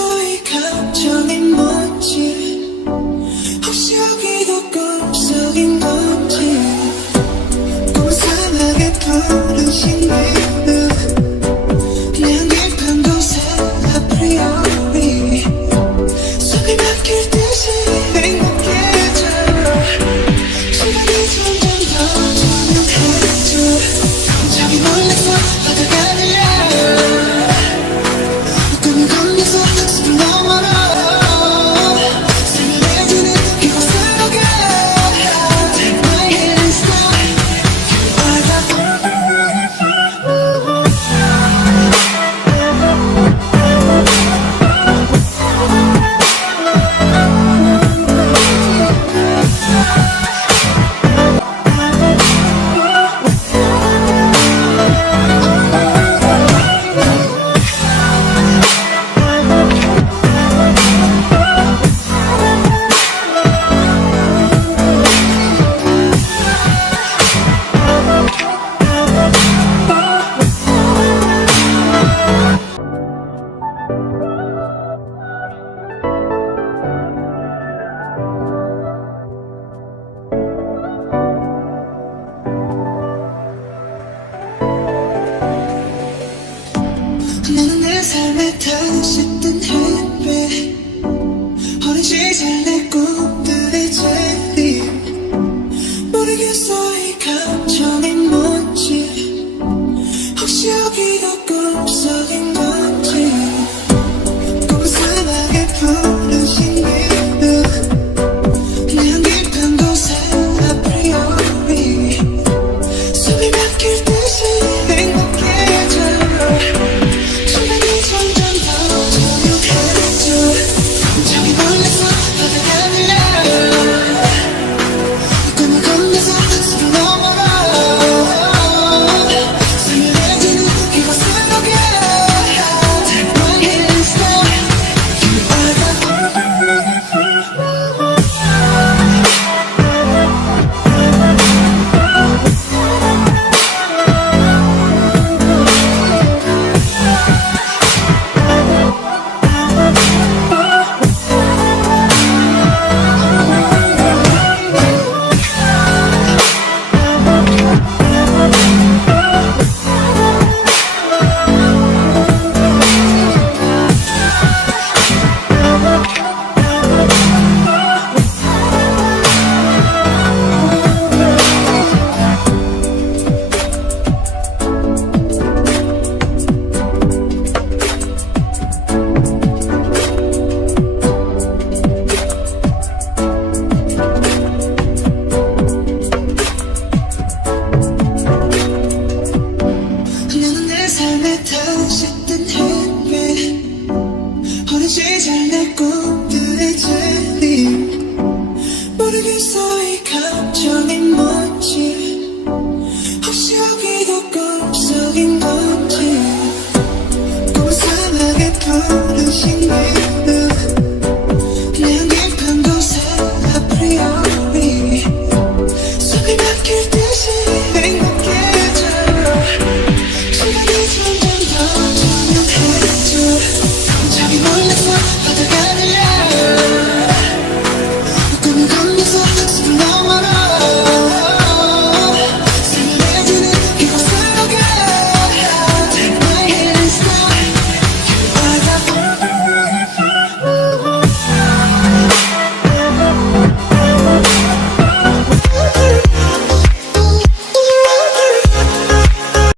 모르겠어 이 감정이 뭔지. 혹시 여기도 꿈속인 건지. 꿈은 사막의 푸른 식물들, 내 깊은 곳에 아프리오리 숨이 막힐 듯이 행복해져. 시간이 점점 더 조용해져. 저기 멀리서 바다가 들려. 꿈을 건너서 숲을 넘어로 스며들는 그곳으로 가. My hands down. 나는 내 삶에 다시 뜬 햇빛, 어린 시절 내 꿈들의 재림. 모르겠어 이 감정이 뭔지. 혹시 여기가 꿈속인 건지. 꿈은 사막의 푸른 식물들, 내 깊은 곳에 아프리오리 숨이 막힐 듯이 행복해져. 저기 멀리서 바다가 들려. 꿈을 건너서 숲을 넘어로 스며들는 그곳으로 가. My hands down. 나는 내 삶에 다시 뜬 햇빛, 어린 시절 내 꿈들